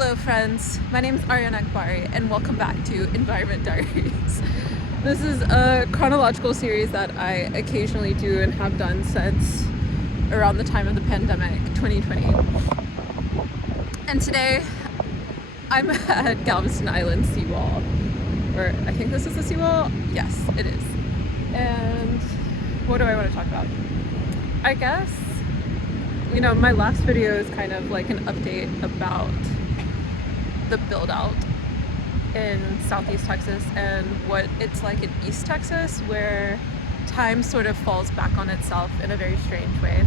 Hello friends, my name is Aryan Akbari and welcome back to Environment Diaries. This is a chronological series that I occasionally do and have done since around the time of the pandemic, 2020. And today I'm at Galveston Island Seawall, or I think this is the seawall? Yes, it is. And what do I want to talk about? I guess, you know, my last video is kind of like an update about the build out in Southeast Texas and what it's like in East Texas, where time sort of falls back on itself in a very strange way.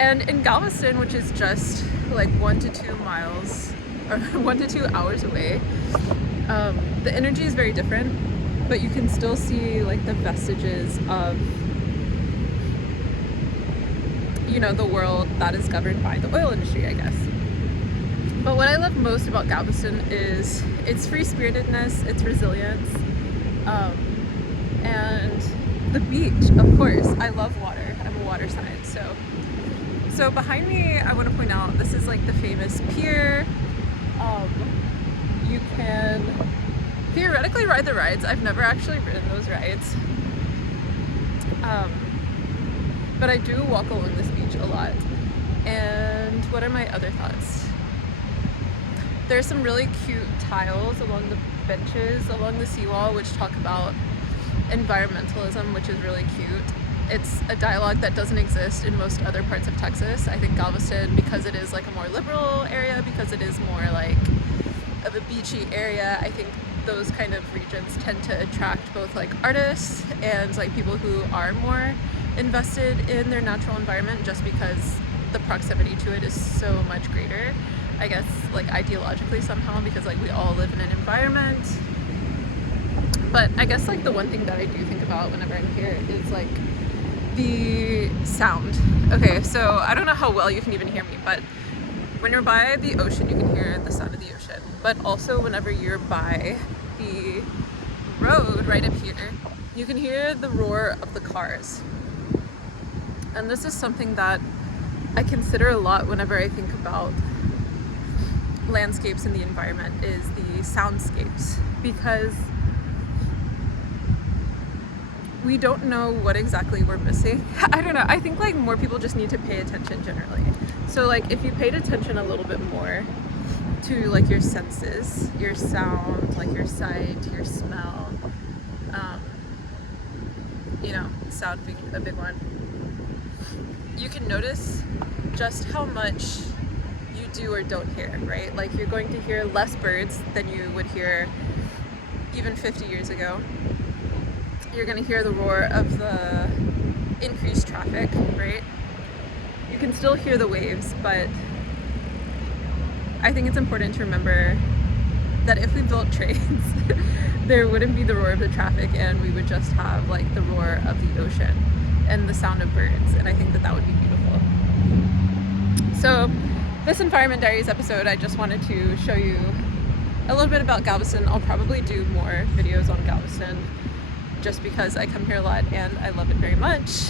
And in Galveston, which is just like 1 to 2 miles or 1 to 2 hours away, the energy is very different, but you can still see like the vestiges of, you know, the world that is governed by the oil industry, I guess. But what I love most about Galveston is its free-spiritedness, its resilience, and the beach, of course. I love water. I'm a water side. So behind me, I want to point out, this is like the famous pier. You can theoretically ride the rides. I've never actually ridden those rides. But I do walk along this beach a lot. And what are my other thoughts? There's some really cute tiles along the benches along the seawall which talk about environmentalism, which is really cute. It's a dialogue that doesn't exist in most other parts of Texas. I think Galveston, because it is like a more liberal area, because it is more like of a beachy area, I think those kind of regions tend to attract both like artists and like people who are more invested in their natural environment, just because the proximity to it is so much greater, I guess, like ideologically somehow, because like we all live in an environment. But I guess like the one thing that I do think about whenever I'm here is like the sound. Okay, so I don't know how well you can even hear me, but when you're by the ocean, you can hear the sound of the ocean. But also whenever you're by the road right up here, you can hear the roar of the cars. And this is something that I consider a lot whenever I think about landscapes in the environment, is the soundscapes, because we don't know what exactly we're missing. I don't know, I think like more people just need to pay attention generally. So like if you paid attention a little bit more to like your senses, your sound, like your sight, your smell, you know, sound being a big one, you can notice just how much you do or don't hear, right? Like you're going to hear less birds than you would hear even 50 years ago. You're going to hear the roar of the increased traffic, right? You can still hear the waves, but I think it's important to remember that if we built trains, there wouldn't be the roar of the traffic, and we would just have like the roar of the ocean and the sound of birds, and I think that that would be beautiful. So this Environment Diaries episode, I just wanted to show you a little bit about Galveston. I'll probably do more videos on Galveston just because I come here a lot and I love it very much.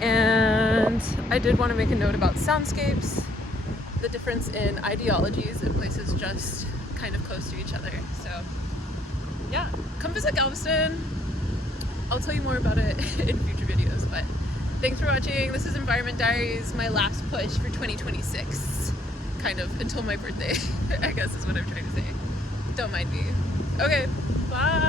And I did want to make a note about soundscapes, the difference in ideologies in places just kind of close to each other. So yeah, come visit Galveston. I'll tell you more about it in future videos, but thanks for watching. This is Environment Diaries, my last push for 2026, kind of until my birthday, I guess is what I'm trying to say. Don't mind me. Okay, bye.